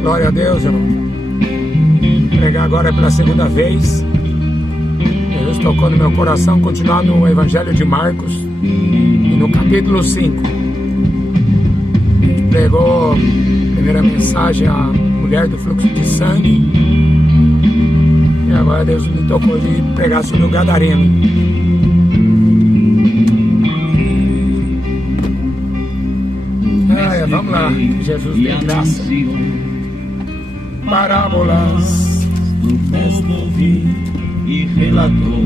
Glória a Deus, irmão. Pregar agora é pela segunda vez. Deus tocou no meu coração continuar no Evangelho de Marcos e no capítulo 5. A gente pregou a primeira mensagem, a mulher do fluxo de sangue. E agora Deus me tocou de pregar sobre o gadareno. Vamos lá, Jesus tem graça. Parábolas do povo ouviu e relatou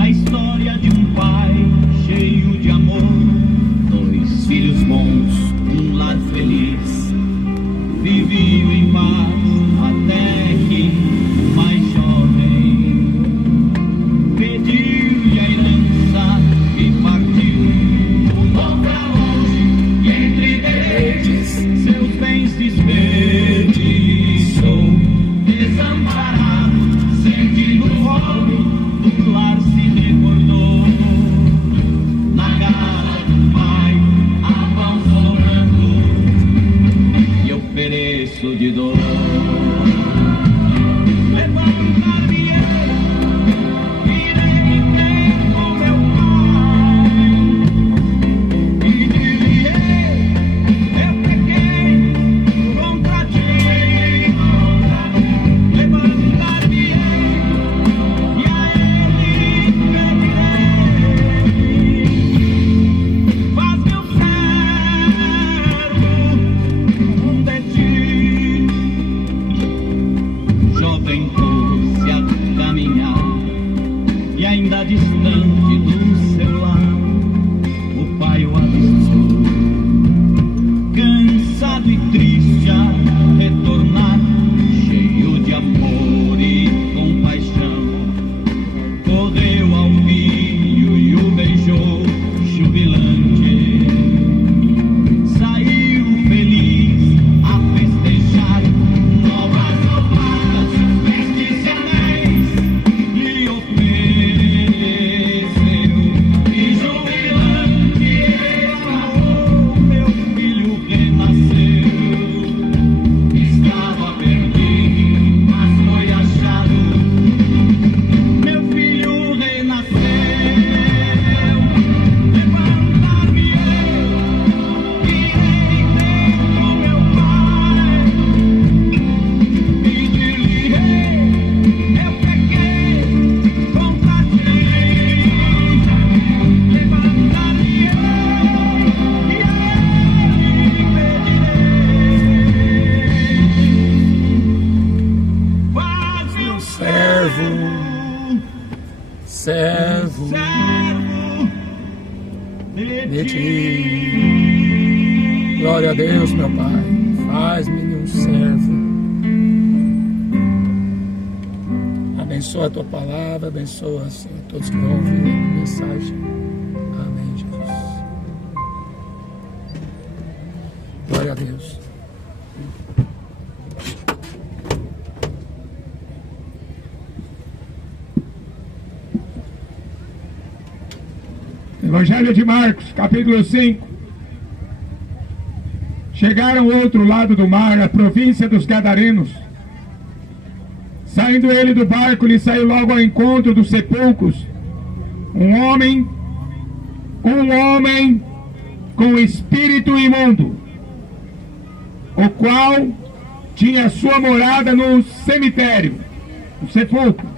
a história de um pai cheio de amor, 2 filhos bons, um lar feliz, viviam em paz até que o mais jovem pediu-lhe a herança e partiu. Voltou pra longe e entre deleites seus bens desperdiçou. Desamparado, sentindo fome, do lar se recordou. Na casa do pai, a pão sobrando, e eu pereço de dor. Levantar-me-ei, irei ter com meu pai, e dir-lhe-ei, eu pequei contra ti. Levantar-me-ei, e a ele pedirei, faz meu servo um de ti. Jovem pôs-se a caminhar, e ainda distante do seu lar, o pai o avistou, cansado e triste a retornar, cheio de amor e compaixão. Correu ao filho e o beijou, jubilante. Saiu feliz a festejar, novas roupas, vestes e anéis lhe ofereceu. E jubilante ele falou, meu filho renasceu. Estava perdido, mas foi achado, meu filho renasceu. Levantar-me-ei, irei ter com meu pai, pedir-lhe-ei, eu pequei contra ti. Levantar-me-ei, e a ele pedirei, faz meu servo servo de ti. Glória a Deus, meu Pai. Faz-me um servo. Abençoa a tua palavra, abençoa, Senhor, todos que vão ouvir a mensagem. Amém, Jesus. Glória a Deus. Evangelho de Marcos, capítulo 5. Chegaram ao outro lado do mar, a província dos Gadarenos. Saindo ele do barco, lhe saiu logo ao encontro dos sepulcros um homem com espírito imundo, o qual tinha sua morada no cemitério, no sepulcro.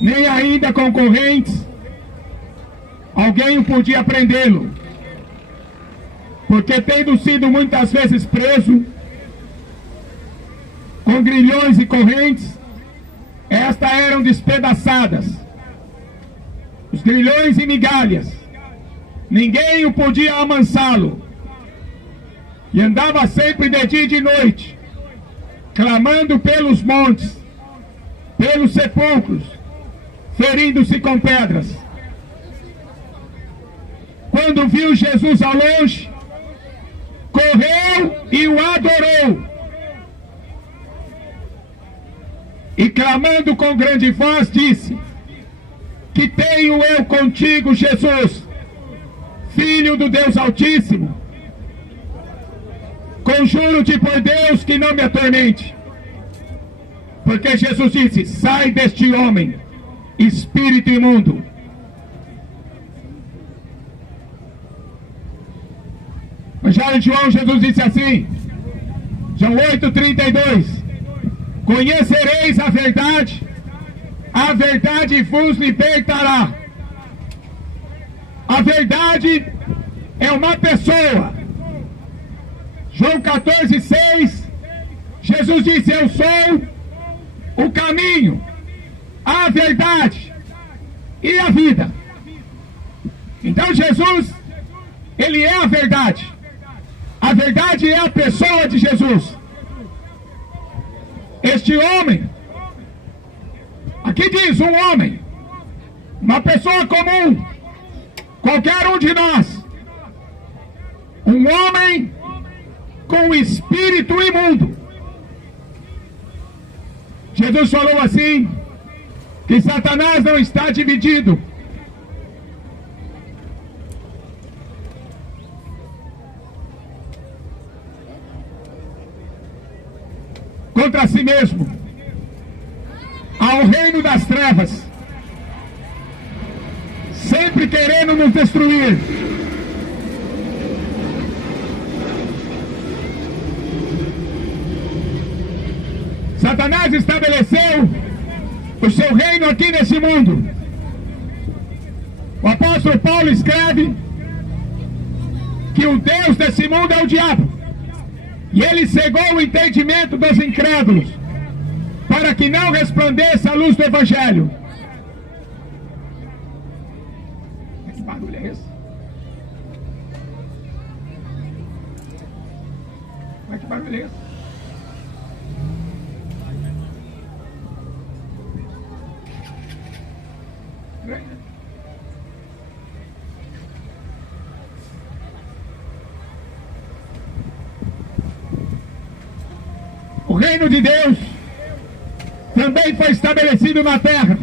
Nem ainda com correntes alguém podia prendê-lo, porque tendo sido muitas vezes preso com grilhões e correntes, estas eram despedaçadas, os grilhões e migalhas, ninguém o podia amansá-lo, e andava sempre de dia e de noite, clamando pelos montes, pelos sepulcros, ferindo-se com pedras. Quando viu Jesus ao longe, correu e o adorou. E clamando com grande voz, disse: Que tenho eu contigo, Jesus, Filho do Deus Altíssimo? Conjuro-te por Deus que não me atormente. Porque Jesus disse: sai deste homem, espírito imundo. Evangelho de João, Jesus disse assim, João 8:32: conhecereis a verdade vos libertará. A verdade é uma pessoa. João 14:6, Jesus disse: eu sou o caminho, a verdade e a vida. Então Jesus, ele é a verdade. A verdade é a pessoa de Jesus. Este homem, aqui diz um homem, uma pessoa comum, qualquer um de nós, um homem com espírito imundo. Jesus falou assim, que Satanás não está dividido. Contra si mesmo, ao reino das trevas, sempre querendo nos destruir. Satanás estabeleceu o seu reino aqui nesse mundo. O apóstolo Paulo escreve que o Deus desse mundo é o diabo. E ele cegou o entendimento dos incrédulos, para que não resplandeça a luz do Evangelho. Que barulho é esse? Que barulho é esse? O reino de Deus também foi estabelecido na terra.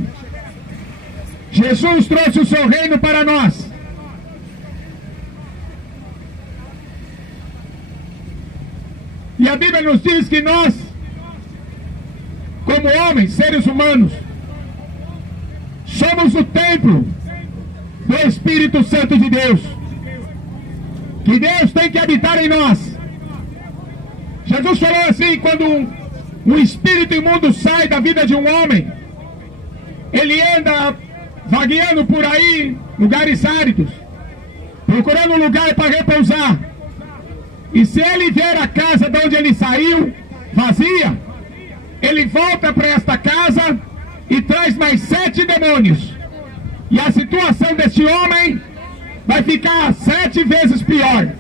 Jesus trouxe o seu reino para nós. E a Bíblia nos diz que nós, como homens, seres humanos, somos o templo do Espírito Santo de Deus, que Deus tem que habitar em nós. Jesus falou assim, quando um espírito imundo sai da vida de um homem, ele anda vagueando por aí, lugares áridos, procurando um lugar para repousar. E se ele ver a casa de onde ele saiu vazia, ele volta para esta casa e traz mais 7 demônios. E a situação deste homem vai ficar 7 vezes pior.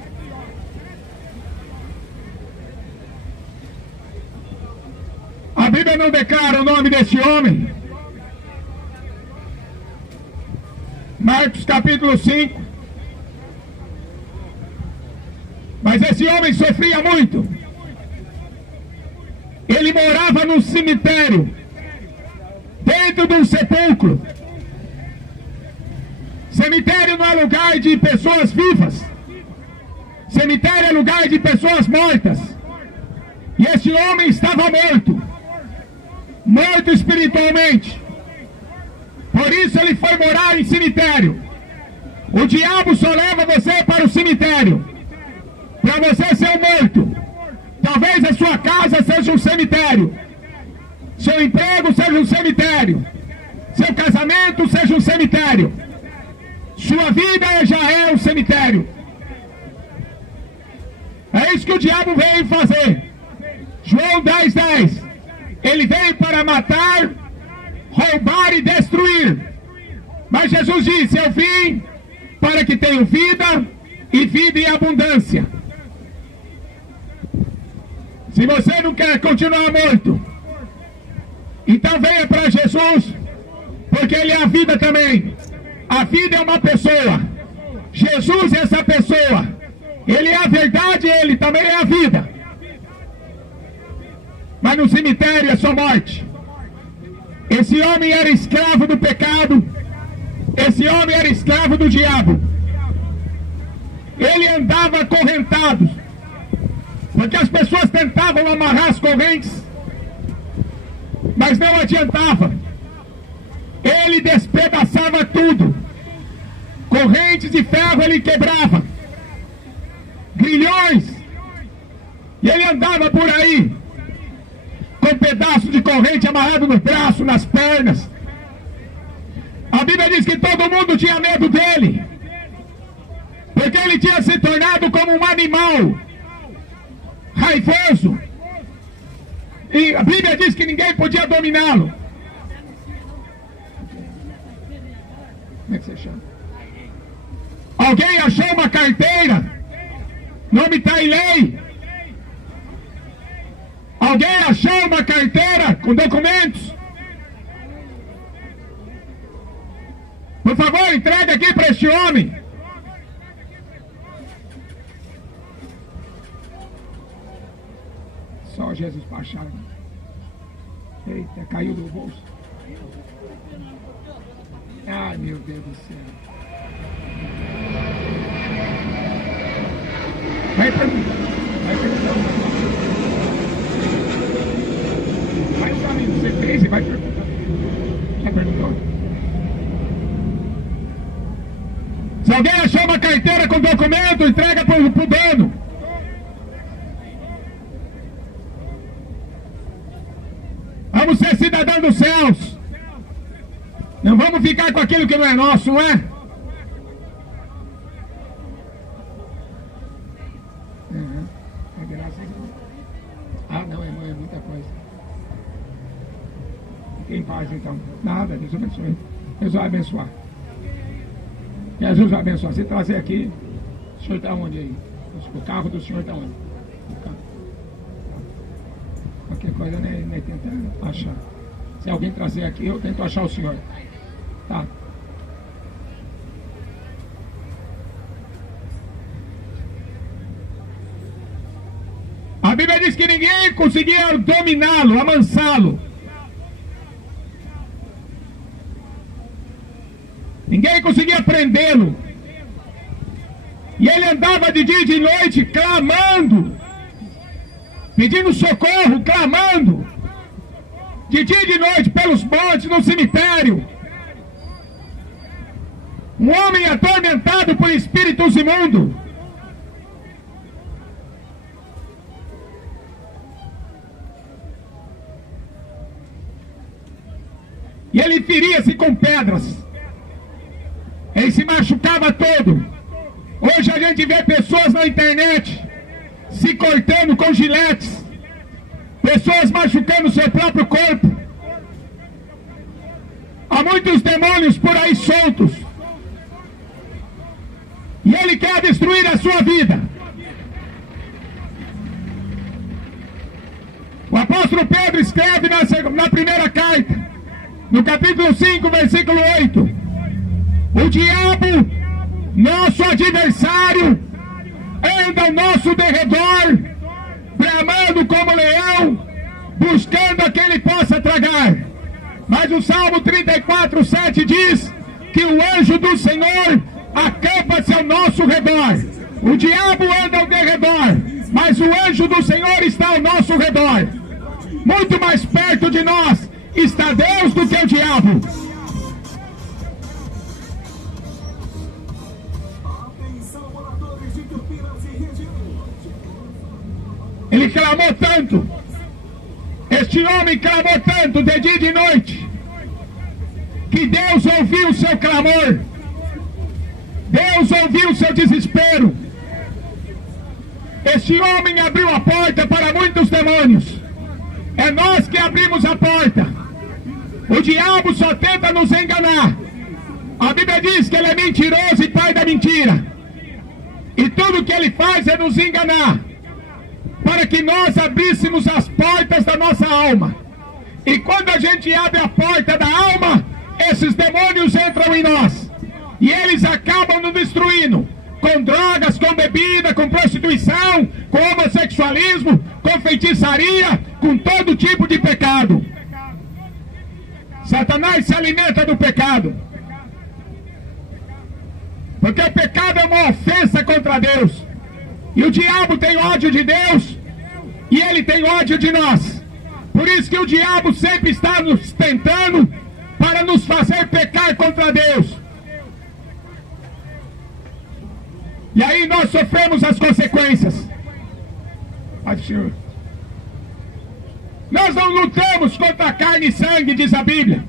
A Bíblia não declara o nome deste homem. Marcos capítulo 5. Mas esse homem sofria muito. Ele morava num cemitério, dentro de um sepulcro. Cemitério não é lugar de pessoas vivas. Cemitério é lugar de pessoas mortas. E esse homem estava morto. Morto espiritualmente. Por isso ele foi morar em cemitério. O diabo só leva você para o cemitério, para você ser um morto. Talvez a sua casa seja um cemitério, seu emprego seja um cemitério, seu casamento seja um cemitério, sua vida já é um cemitério. É isso que o diabo veio fazer. João 10:10. Ele veio para matar, roubar e destruir. Mas Jesus disse: eu vim para que tenham vida e vida em abundância. Se você não quer continuar morto, então venha para Jesus, porque Ele é a vida também. A vida é uma pessoa. Jesus é essa pessoa. Ele é a verdade, Ele também é a vida. Mas no cemitério é só morte. Esse homem era escravo do pecado. Esse homem era escravo do diabo. Ele andava acorrentado. Porque as pessoas tentavam amarrar as correntes, mas não adiantava. Ele despedaçava tudo. Correntes de ferro ele quebrava, grilhões, e ele andava por aí com pedaços de corrente amarrado no braço, nas pernas. A Bíblia diz que todo mundo tinha medo dele, porque ele tinha se tornado como um animal raivoso, e a Bíblia diz que ninguém podia dominá-lo. Como é que você chama? Alguém achou uma carteira, nome está em lei. Alguém achou uma carteira com documentos? Por favor, entregue aqui para este homem. Só Jesus baixar. Eita, caiu do bolso. Ai, meu Deus do céu. Vai perguntar. Vai para mim, você fez e vai perguntar. Já perguntou? Se alguém achou uma carteira com documento, entrega para o dono. Vamos ser cidadãos dos céus. Não vamos ficar com aquilo que não é nosso, não é? É graças a Deus. Ah, não, irmão, é muita coisa. Fique em paz, então. Nada, Deus abençoe. Deus vai abençoar. Jesus vai abençoar. Se trazer aqui, o senhor está onde aí? O carro do senhor está onde? O carro. Qualquer coisa, né, tentar achar. Se alguém trazer aqui, eu tento achar o senhor. Tá. A Bíblia diz que ninguém conseguia dominá-lo, amansá-lo. Ninguém conseguia prendê-lo. E ele andava de dia e de noite clamando, pedindo socorro, clamando, de dia e de noite pelos montes, no cemitério. Um homem atormentado por espíritos imundos. E ele feria-se com pedras. Ele se machucava todo. Hoje a gente vê pessoas na internet se cortando com giletes. Pessoas machucando seu próprio corpo. Há muitos demônios por aí soltos. E ele quer destruir a sua vida. O apóstolo Pedro escreve na primeira carta, no capítulo 5, versículo 8. O diabo, nosso adversário, anda ao nosso derredor, bramando como leão, buscando a quem ele possa tragar. Mas o Salmo 34, 7 diz que o anjo do Senhor acampa-se ao nosso redor. O diabo anda ao derredor, mas o anjo do Senhor está ao nosso redor. Muito mais perto de nós está Deus do que o diabo. Ele clamou tanto, este homem clamou tanto de dia e de noite, que Deus ouviu o seu clamor, Deus ouviu o seu desespero. Este homem abriu a porta para muitos demônios. É nós que abrimos a porta. O diabo só tenta nos enganar. A Bíblia diz que ele é mentiroso e pai da mentira. E tudo que ele faz é nos enganar, para que nós abríssemos as portas da nossa alma. E quando a gente abre a porta da alma, esses demônios entram em nós. E eles acabam nos destruindo. Com drogas, com bebida, com prostituição, com homossexualismo, com feitiçaria, com todo tipo de pecado. Satanás se alimenta do pecado. Porque o pecado é uma ofensa contra Deus. E o diabo tem ódio de Deus, E ele tem ódio de nós. Por isso que o diabo sempre está nos tentando para nos fazer pecar contra Deus. E aí nós sofremos as consequências. Pai, Senhor. Nós não lutamos contra carne e sangue, diz a Bíblia.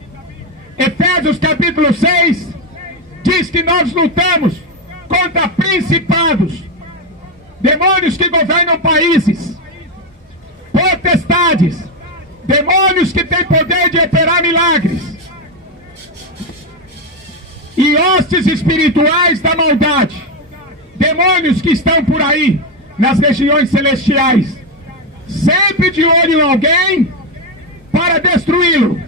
Efésios capítulo 6 diz que nós lutamos contra principados, demônios que governam países, potestades, demônios que têm poder de operar milagres, e hostes espirituais da maldade, demônios que estão por aí, nas regiões celestiais, sempre de olho em alguém para destruí-lo.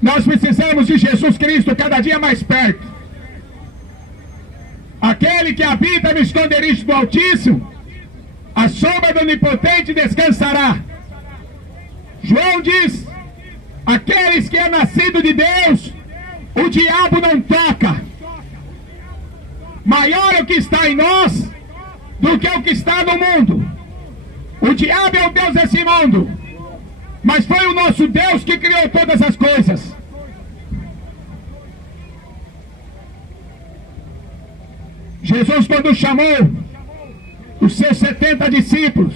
Nós precisamos de Jesus Cristo cada dia mais perto. Aquele que habita no esconderijo do Altíssimo, a sombra do Onipotente descansará. João diz: aqueles que é nascido de Deus, o diabo não toca. Maior é o que está em nós do que o que está no mundo. O diabo é o Deus desse mundo, mas foi o nosso Deus que criou todas as coisas. Jesus, quando chamou os seus 70 discípulos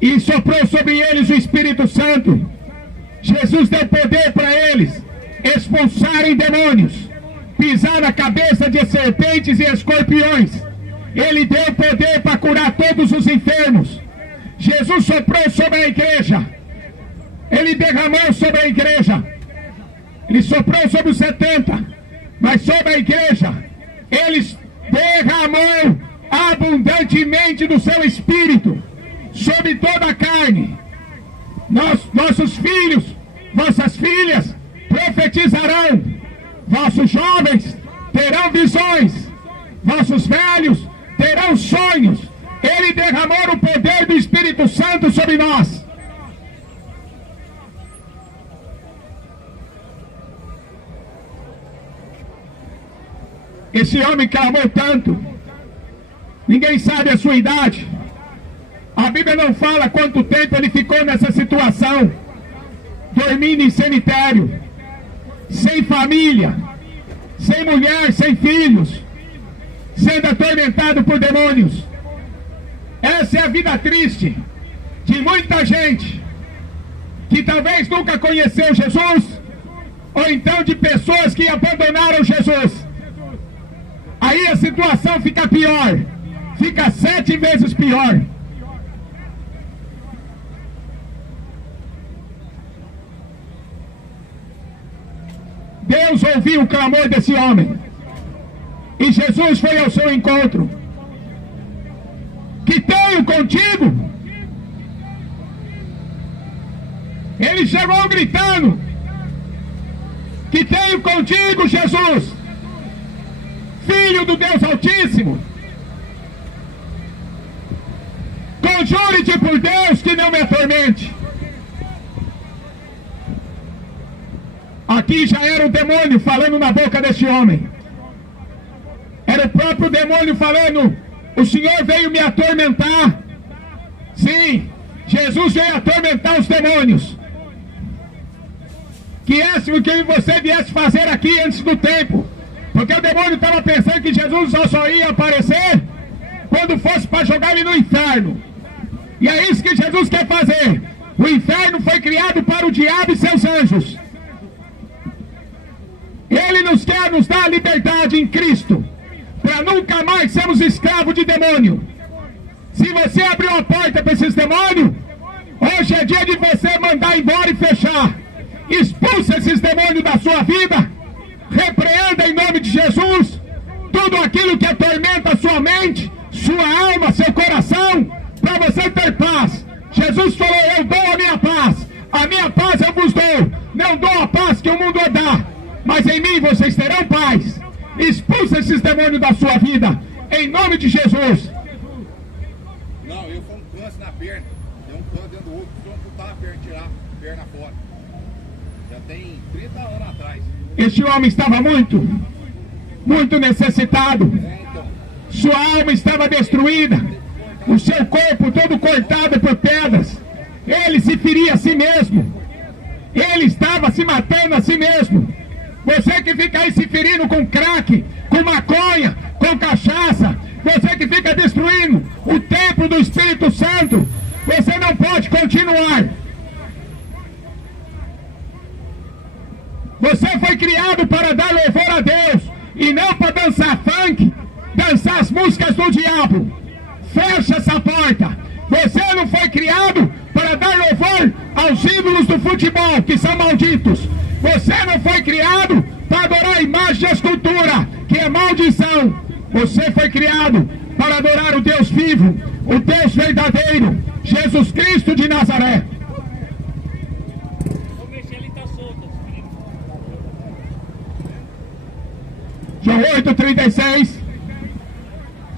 e soprou sobre eles o Espírito Santo, Jesus deu poder para eles expulsarem demônios, pisar na cabeça de serpentes e escorpiões. Ele deu poder para curar todos os enfermos. Jesus soprou sobre a igreja. Ele derramou sobre a igreja. Ele soprou sobre os 70, mas sobre a igreja ele derramou abundantemente do seu Espírito sobre toda a carne. Nossos filhos, vossas filhas profetizarão, vossos jovens terão visões, vossos velhos terão sonhos. Ele derramou o poder do Espírito Santo sobre nós. Esse homem clamou tanto, ninguém sabe a sua idade. A Bíblia não fala quanto tempo ele ficou nessa situação, dormindo em cemitério, sem família, sem mulher, sem filhos, sendo atormentado por demônios. Essa é a vida triste de muita gente que talvez nunca conheceu Jesus, ou então de pessoas que abandonaram Jesus. Aí a situação fica pior, fica 7 vezes pior. Deus ouviu o clamor desse homem e Jesus foi ao seu encontro. Que tenho contigo? Ele chegou gritando: que tenho contigo, Jesus, Filho do Deus Altíssimo. Conjure-te por Deus que não me atormente. Aqui já era o demônio falando na boca deste homem. Era o próprio demônio falando: o Senhor veio me atormentar. Sim, Jesus veio atormentar os demônios. Que é o que você viesse fazer aqui antes do tempo. Porque o demônio estava pensando que Jesus só ia aparecer quando fosse para jogar ele no inferno. E é isso que Jesus quer fazer. O inferno foi criado para o diabo e seus anjos. Ele nos quer nos dar liberdade em Cristo, para nunca mais sermos escravos de demônio. Se você abriu a porta para esses demônios, hoje é dia de você mandar embora e fechar. Expulsa esses demônios da sua vida. Repreenda em nome de Jesus tudo aquilo que atormenta a sua mente, sua alma, seu coração, para você ter paz. Jesus falou: eu dou a minha paz eu vos dou. Não dou a paz que o mundo dá, mas em mim vocês terão paz. Expulsa esses demônios da sua vida, em nome de Jesus. Não, eu fui um câncer na perna, deu um câncer dentro do outro, precisou amputar a perna, tirar a perna fora. Já tem 30 anos atrás. Este homem estava muito necessitado. Sua alma estava destruída, o seu corpo todo cortado por pedras. Ele se feria a si mesmo, ele estava se matando a si mesmo. Você que fica aí se ferindo com crack, com maconha, com cachaça, você que fica destruindo o templo do Espírito Santo, você não pode continuar. Você foi criado para dar louvor a Deus e não para dançar funk, dançar as músicas do diabo. Fecha essa porta. Você não foi criado para dar louvor aos ídolos do futebol, que são malditos. Você não foi criado para adorar a imagem e escultura, que é maldição. Você foi criado para adorar o Deus vivo, o Deus verdadeiro, Jesus Cristo de Nazaré. João 8,36.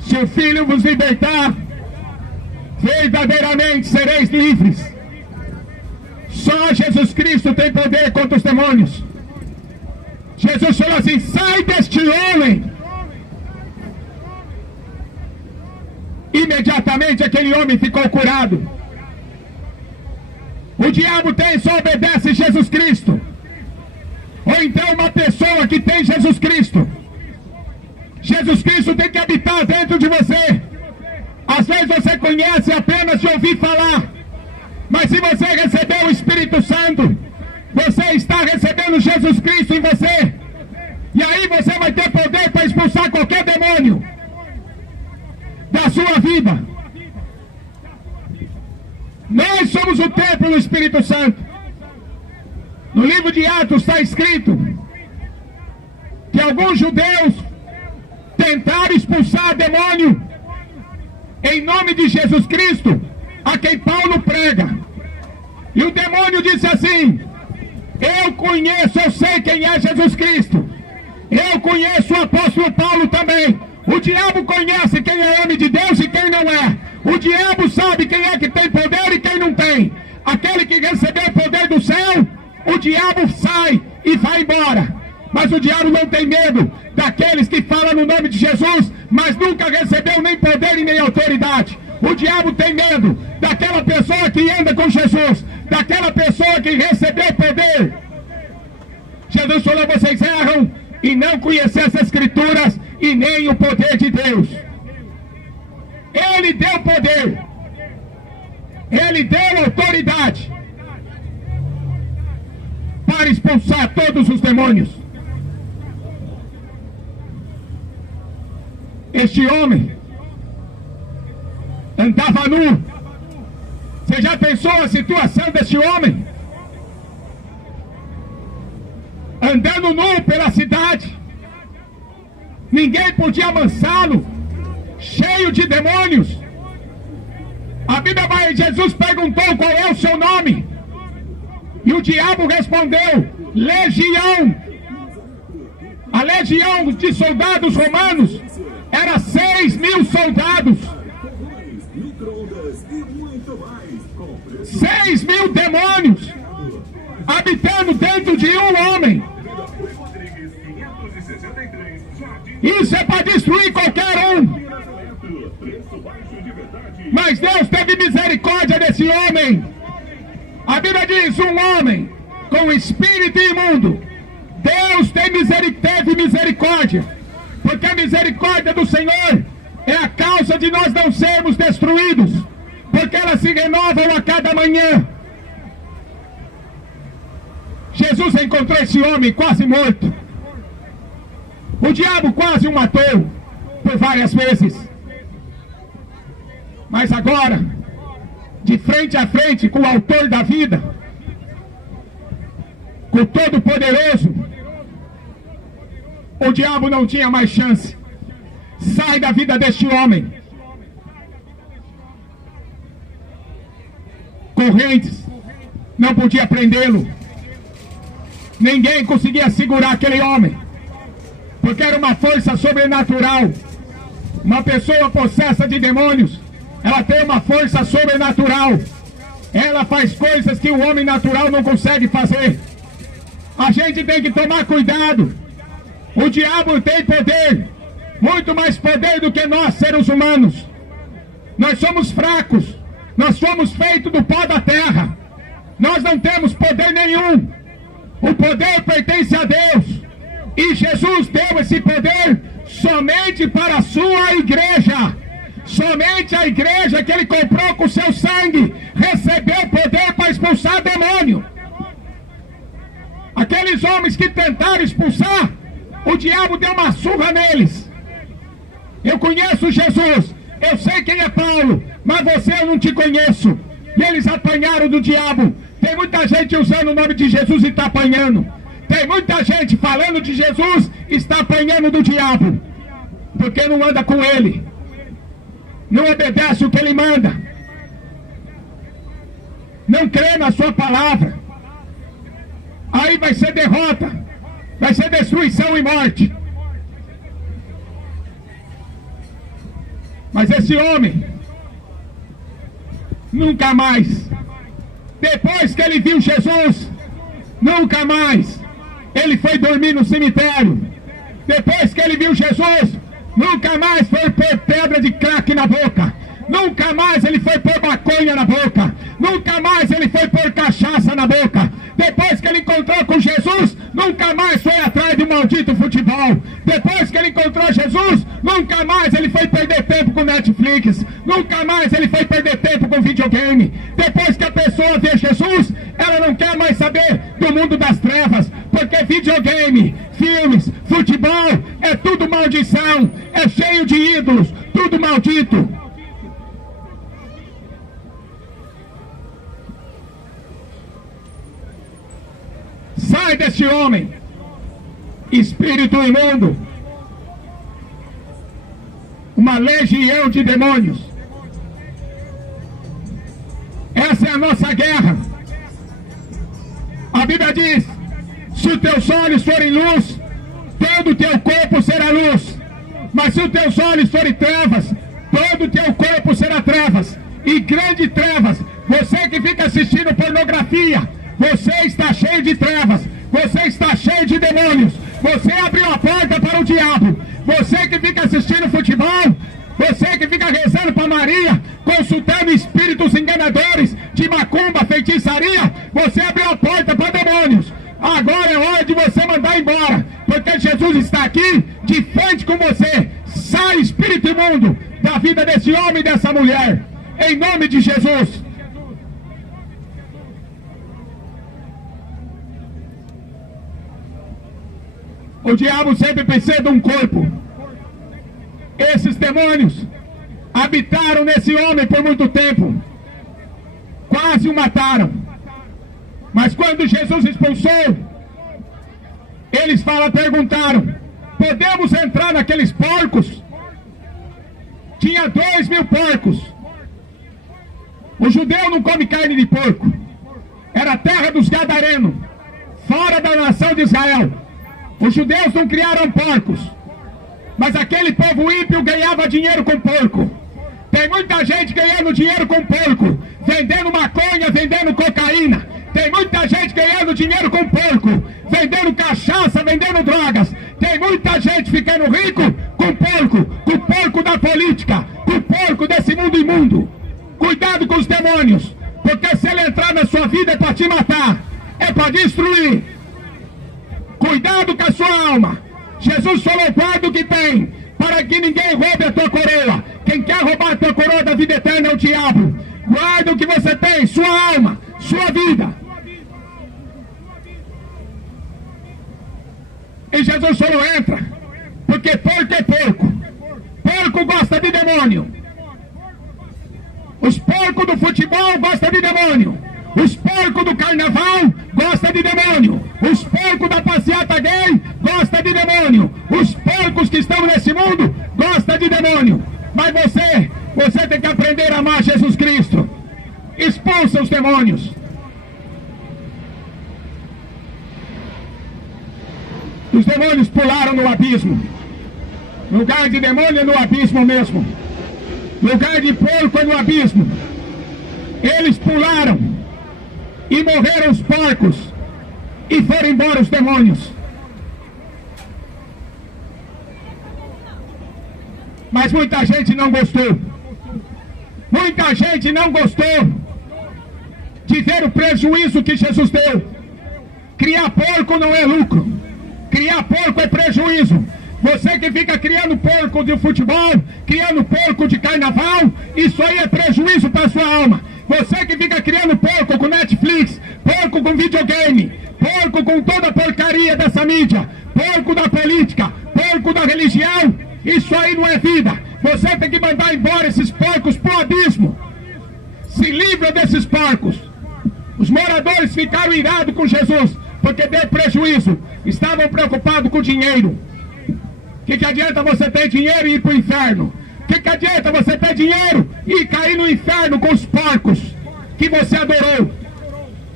Se o Filho vos libertar, verdadeiramente sereis livres. Só Jesus Cristo tem poder contra os demônios. Jesus falou assim: sai deste homem. Imediatamente aquele homem ficou curado. O diabo só obedece Jesus Cristo. Ou então uma pessoa que tem Jesus Cristo. Jesus Cristo tem que habitar dentro de você. Às vezes você conhece apenas de ouvir falar, mas se você receber o Espírito Santo, você está recebendo Jesus Cristo em você. E aí você vai ter poder para expulsar qualquer demônio da sua vida. Nós somos o templo do Espírito Santo. No livro de Atos está escrito que alguns judeus tentaram expulsar demônio em nome de Jesus Cristo, a quem Paulo prega. E o demônio disse assim: eu conheço, eu sei quem é Jesus Cristo. Eu conheço o apóstolo Paulo também. O diabo conhece quem é homem de Deus e quem não é. O diabo sabe quem é que tem poder e quem não tem. Aquele que recebeu o poder do céu, o diabo sai e vai embora. Mas o diabo não tem medo daqueles que falam no nome de Jesus, mas nunca recebeu nem poder e nem autoridade. O diabo tem medo daquela pessoa que anda com Jesus, daquela pessoa que recebeu poder. Jesus falou: vocês erram e não conhecem as Escrituras e nem o poder de Deus. Ele deu poder, ele deu autoridade para expulsar todos os demônios. Este homem andava nu. Você já pensou a situação deste homem? Andando nu pela cidade, ninguém podia amansá-lo, cheio de demônios. A Bíblia vai, Jesus perguntou: qual é o seu nome? E o diabo respondeu: Legião. A legião de soldados romanos era 6.000 soldados. 6.000 demônios habitando dentro de um homem. Isso é para destruir qualquer um. Mas Deus teve misericórdia desse homem. A Bíblia diz: um homem com espírito imundo. Deus teve misericórdia, porque a misericórdia do Senhor é a causa de nós não sermos destruídos, porque elas se renovam a cada manhã. Jesus encontrou esse homem quase morto. O diabo quase o matou por várias vezes. Mas agora, de frente a frente com o autor da vida, com o Todo-Poderoso, o diabo não tinha mais chance. Sai da vida deste homem. Correntes não podia prendê-lo. Ninguém conseguia segurar aquele homem, porque era uma força sobrenatural. Uma pessoa possessa de demônios, ela tem uma força sobrenatural. Ela faz coisas que o homem natural não consegue fazer. A gente tem que tomar cuidado. O diabo tem poder, muito mais poder do que nós, seres humanos. Nós somos fracos, nós somos feitos do pó da terra, nós não temos poder nenhum. O poder pertence a Deus, e Jesus deu esse poder somente para a sua igreja. Somente a igreja que ele comprou com seu sangue recebeu poder para expulsar demônio. Aqueles homens que tentaram expulsar, o diabo deu uma surra neles. Eu conheço Jesus, eu sei quem é Paulo, mas você eu não te conheço. E eles apanharam do diabo. Tem muita gente usando o nome de Jesus e está apanhando. Tem muita gente falando de Jesus e está apanhando do diabo, porque não anda com ele, não obedece o que ele manda, não crê na sua palavra. Aí vai ser derrota, vai ser destruição e morte. Mas esse homem nunca mais, depois que ele viu Jesus, nunca mais ele foi dormir no cemitério. Depois que ele viu Jesus, nunca mais foi pôr pedra de crack na boca. Nunca mais ele foi pôr maconha na boca. Nunca mais ele foi pôr cachaça na boca. Depois que ele encontrou com Jesus, nunca mais foi atrás de maldito futebol. Depois que ele encontrou Jesus, nunca mais ele foi perder tempo com Netflix. Nunca mais ele foi perder tempo com videogame. Depois que a pessoa vê Jesus, ela não quer mais saber do mundo das trevas, porque videogame, filmes, futebol, é tudo maldição, é cheio de ídolos, tudo maldito. Sai desse homem, espírito imundo, uma legião de demônios. Essa é a nossa guerra. A Bíblia diz: se os teus olhos forem luz, todo o teu corpo será luz. Mas se os teus olhos forem trevas, todo o teu corpo será trevas. E grande trevas. Você que fica assistindo pornografia, você está cheio de trevas, você está cheio de demônios, você abriu a porta para o diabo. Você que fica assistindo futebol, você que fica rezando para Maria, consultando espíritos enganadores de macumba, feitiçaria, você abriu a porta para demônios. Agora é hora de você mandar embora, porque Jesus está aqui de frente com você. Sai, espírito imundo, da vida desse homem e dessa mulher, em nome de Jesus. O diabo sempre precisa de um corpo. Esses demônios habitaram nesse homem por muito tempo, quase o mataram. Mas quando Jesus expulsou, eles perguntaram: podemos entrar naqueles porcos? Tinha 2.000 porcos. O judeu não come carne de porco. Era a terra dos gadarenos, fora da nação de Israel. Os judeus não criaram porcos, mas aquele povo ímpio ganhava dinheiro com porco. Tem muita gente ganhando dinheiro com porco, vendendo maconha, vendendo cocaína. Tem muita gente ganhando dinheiro com porco, vendendo cachaça, vendendo drogas. Tem muita gente ficando rico com o porco da política, com o porco desse mundo imundo. Cuidado com os demônios, porque se ele entrar na sua vida é para te matar, é para destruir. Cuidado com a sua alma. Jesus falou: guarda o que tem, para que ninguém roube a tua coroa. Quem quer roubar a tua coroa da vida eterna é o diabo. Guarda o que você tem, sua alma, sua vida. E Jesus falou: entra, porque porco é porco. Porco gosta de demônio. Os porcos do futebol gostam de demônio. Os porcos do carnaval gostam de demônio. Os porcos da passeata gay gostam de demônio. Os porcos que estão nesse mundo gostam de demônio. Mas você tem que aprender a amar Jesus Cristo. Expulsa os demônios. Os demônios pularam no abismo. Lugar de demônio é no abismo mesmo. Lugar de porco é no abismo. Eles pularam e morreram os porcos, e foram embora os demônios. Mas muita gente não gostou. Muita gente não gostou de ver o prejuízo que Jesus deu. Criar porco não é lucro. Criar porco é prejuízo. Você que fica criando porco de futebol, criando porco de carnaval, isso aí é prejuízo para sua alma. Você que fica criando porco com Netflix, porco com videogame, porco com toda a porcaria dessa mídia, porco da política, porco da religião, isso aí não é vida. Você tem que mandar embora esses porcos pro abismo. Se livra desses porcos. Os moradores ficaram irados com Jesus, porque deu prejuízo. Estavam preocupados com o dinheiro. O que adianta você ter dinheiro e ir para o inferno? O que adianta você ter dinheiro e cair no inferno com os porcos que você adorou?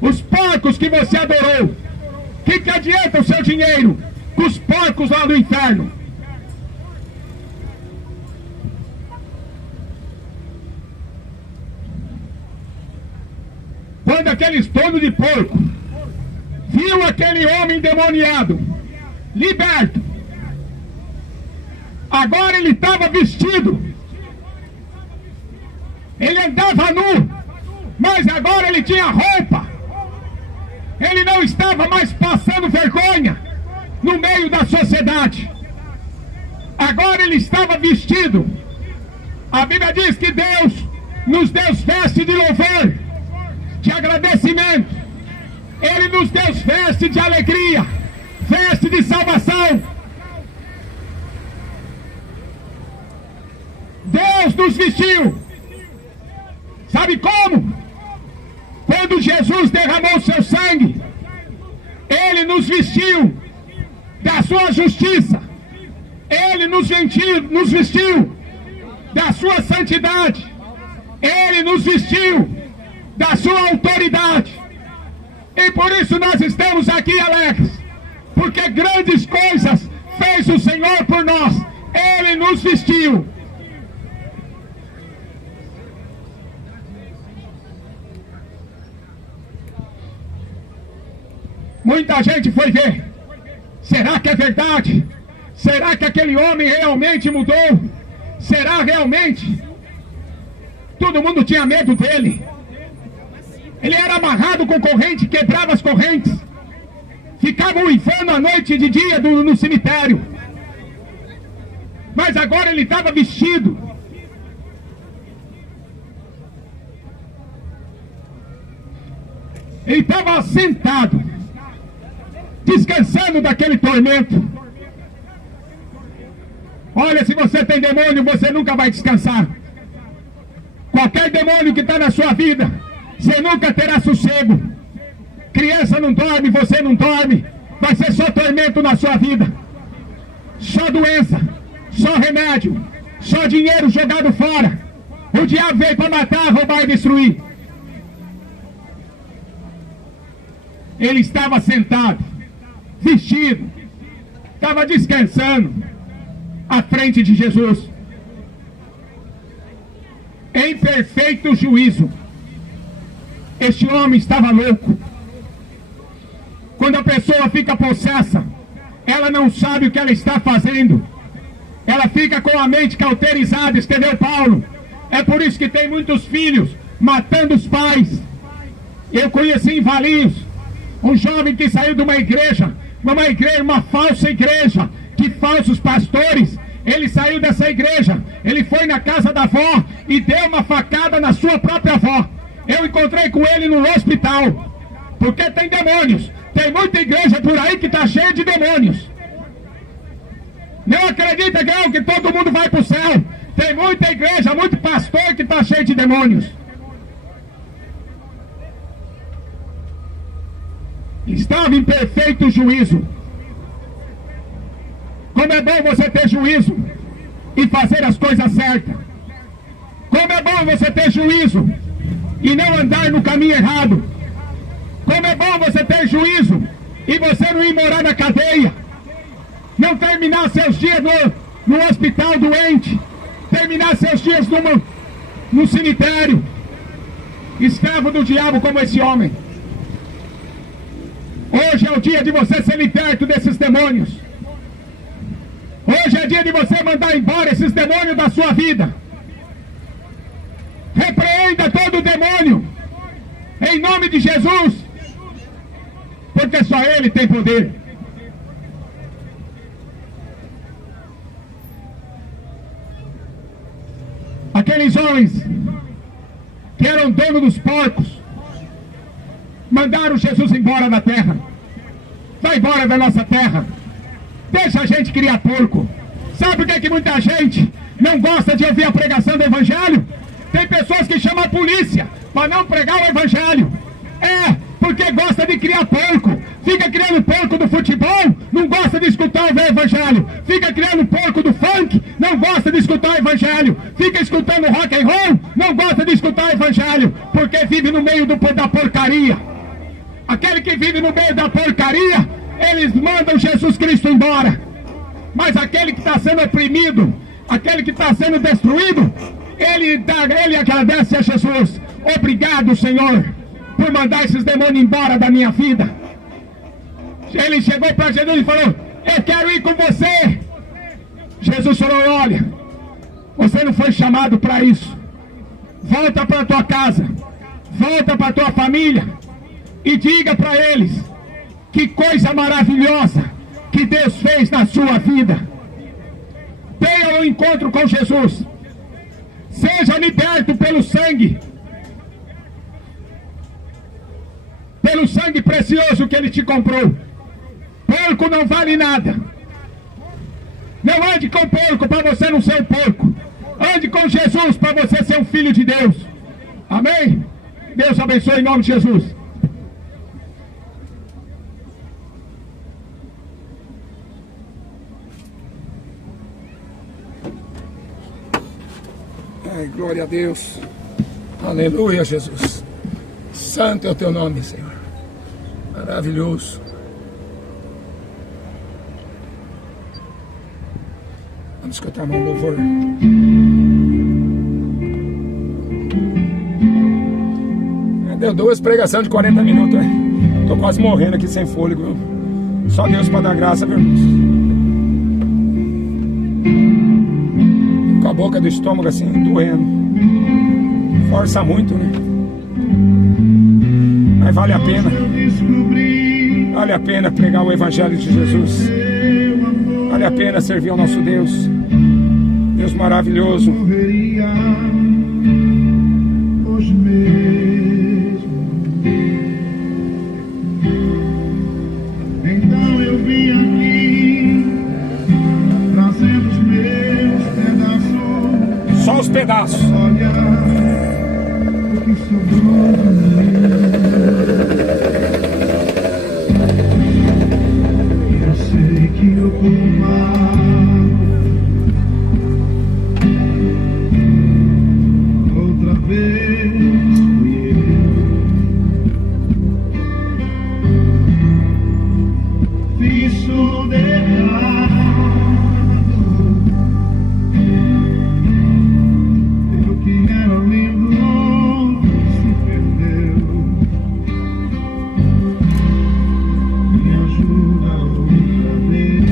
Os porcos que você adorou. O que adianta o seu dinheiro com os porcos lá no inferno? Quando aqueles donos de porco viu aquele homem endemoniado, liberto, agora ele estava vestido, ele andava nu, mas agora ele tinha roupa, ele não estava mais passando vergonha no meio da sociedade, agora ele estava vestido. A Bíblia diz que Deus nos deu veste de louvor, de agradecimento, Ele nos deu veste de alegria, veste de salvação. Deus nos vestiu. Sabe como? Quando Jesus derramou seu sangue, Ele nos vestiu da sua justiça. Ele nos vestiu da sua santidade. Ele nos vestiu da sua autoridade. E por isso nós estamos aqui alegres, porque grandes coisas fez o Senhor por nós. Ele nos vestiu. Muita gente foi ver. Será que é verdade? Será que aquele homem realmente mudou? Será realmente? Todo mundo tinha medo dele. Ele era amarrado com corrente, quebrava as correntes. Ficava uivando à noite e de dia no cemitério. Mas agora ele estava vestido. Ele estava sentado, descansando daquele tormento. Olha, se você tem demônio, você nunca vai descansar. Qualquer demônio que está na sua vida, você nunca terá sossego. Criança não dorme, você não dorme. Vai ser só tormento na sua vida. Só doença, só remédio, só dinheiro jogado fora. O diabo veio para matar, roubar e destruir. Ele estava sentado, vestido, estava descansando à frente de Jesus, em perfeito juízo. Este homem estava louco. Quando a pessoa fica possessa, ela não sabe o que ela está fazendo. Ela fica com a mente cauterizada, escreveu Paulo. É por isso que tem muitos filhos matando os pais. Eu conheci em Valinhos um jovem que saiu de uma igreja, uma falsa igreja, de falsos pastores. Ele saiu dessa igreja, ele foi na casa da avó e deu uma facada na sua própria avó. Eu encontrei com ele no hospital, porque tem demônios. Tem muita igreja por aí que está cheia de demônios. Não acredita que todo mundo vai para o céu. Tem muita igreja, muito pastor que está cheio de demônios. Estava em perfeito juízo. Como é bom você ter juízo e fazer as coisas certas. Como é bom você ter juízo e não andar no caminho errado. Como é bom você ter juízo e você não ir morar na cadeia. Não terminar seus dias no hospital doente. Terminar seus dias no cemitério. Escravo do diabo como esse homem. Hoje é o dia de você ser liberto desses demônios. Hoje é dia de você mandar embora esses demônios da sua vida. Repreenda todo demônio, em nome de Jesus, porque só Ele tem poder. Aqueles homens que eram donos dos porcos mandaram Jesus embora da terra. Vai embora da nossa terra. Deixa a gente criar porco. Sabe por que muita gente não gosta de ouvir a pregação do Evangelho? Tem pessoas que chamam a polícia para não pregar o Evangelho. Porque gosta de criar porco. Fica criando porco do futebol, não gosta de escutar o Evangelho. Fica criando porco do funk, não gosta de escutar o Evangelho. Fica escutando rock and roll, não gosta de escutar o Evangelho, porque vive no meio da porcaria. Aquele que vive no meio da porcaria, eles mandam Jesus Cristo embora. Mas aquele que está sendo oprimido, aquele que está sendo destruído, ele agradece a Jesus. Obrigado, Senhor, por mandar esses demônios embora da minha vida. Ele chegou para Jesus e falou: eu quero ir com você. Jesus falou: olha, você não foi chamado para isso. Volta para tua casa, volta para tua família e diga para eles que coisa maravilhosa que Deus fez na sua vida. Tenha um encontro com Jesus. Seja liberto pelo sangue precioso que Ele te comprou. Porco não vale nada. Não ande com porco para você não ser um porco. Ande com Jesus para você ser um filho de Deus. Amém? Deus abençoe em nome de Jesus. Ai, glória a Deus. Aleluia, Jesus. Santo é o teu nome, Senhor. Maravilhoso. Vamos escutar um louvor. Deu 2 pregações de 40 minutos, né? Tô quase morrendo aqui sem fôlego, viu? Só Deus para dar graça, viu, irmãos? Com a boca do estômago assim, doendo. Força muito, né? Mas vale a pena. Vale a pena pregar o Evangelho de Jesus. Vale a pena servir ao nosso Deus. Deus maravilhoso. Então eu vim aqui trazendo os meus pedaços. Só os pedaços. Olha o que sobrou de mim. Eu sei que eu culpado. Outra vez fui eu. Fiz tudo errado. Eu que era lindo se perdeu. Me ajuda outra vez.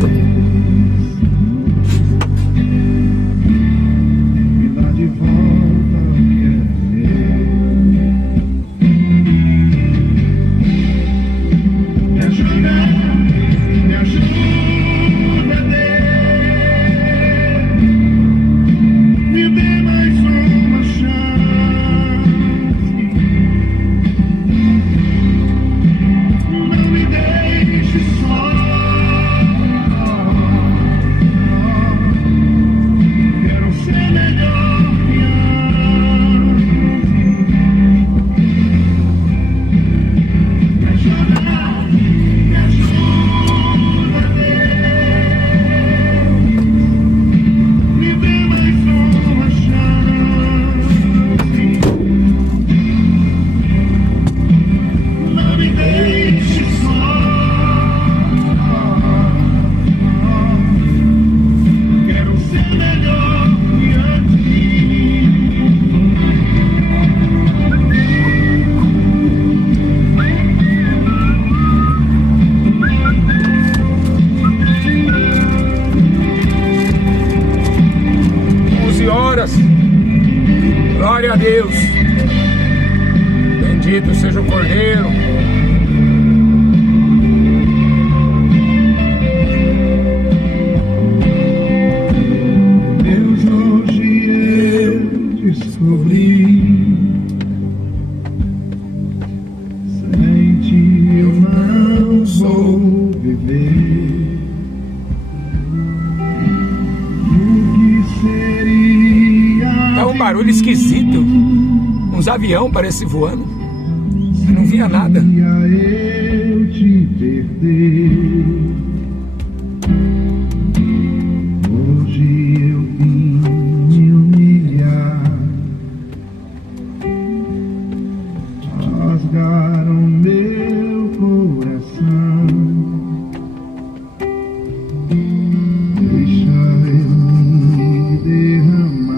horas. Glória a Deus. Bendito seja o Cordeiro. Deus, hoje eu descobri, sem ti eu não vou viver. Tá um barulho esquisito. Uns avião parece voando. Eu não via nada. Eu te perder. Hoje eu vim me humilhar. Rasgaram meu coração. Deixa eu me derramar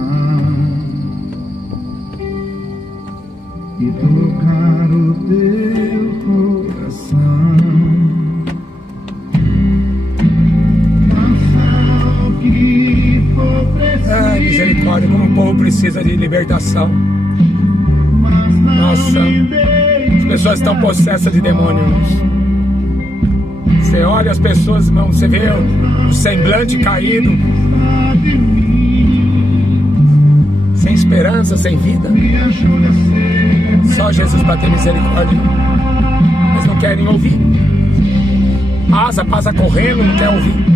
e tocar o teu coração. Faça o que for preciso. Misericórdia, como o povo precisa de libertação. Nossa, as pessoas estão possessas de demônio, irmãos. Você olha as pessoas, irmão, você vê o semblante caído, sem esperança, sem vida. Só Jesus para ter misericórdia. Eles não querem ouvir. Passa correndo, não quer ouvir.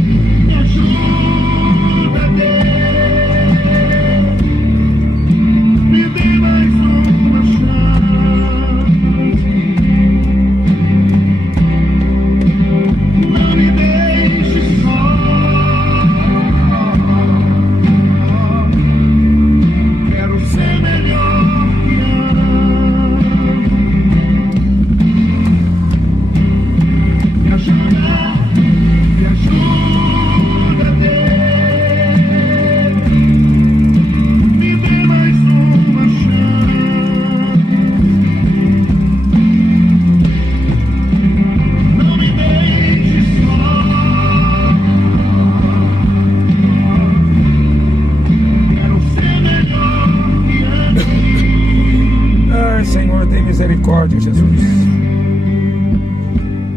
Senhor, tem misericórdia, Jesus.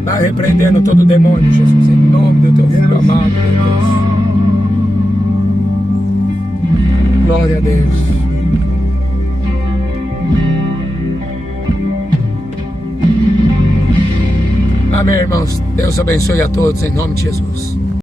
Vai repreendendo todo demônio, Jesus, em nome do teu filho amado, meu Deus. Glória a Deus. Amém, irmãos. Deus abençoe a todos em nome de Jesus.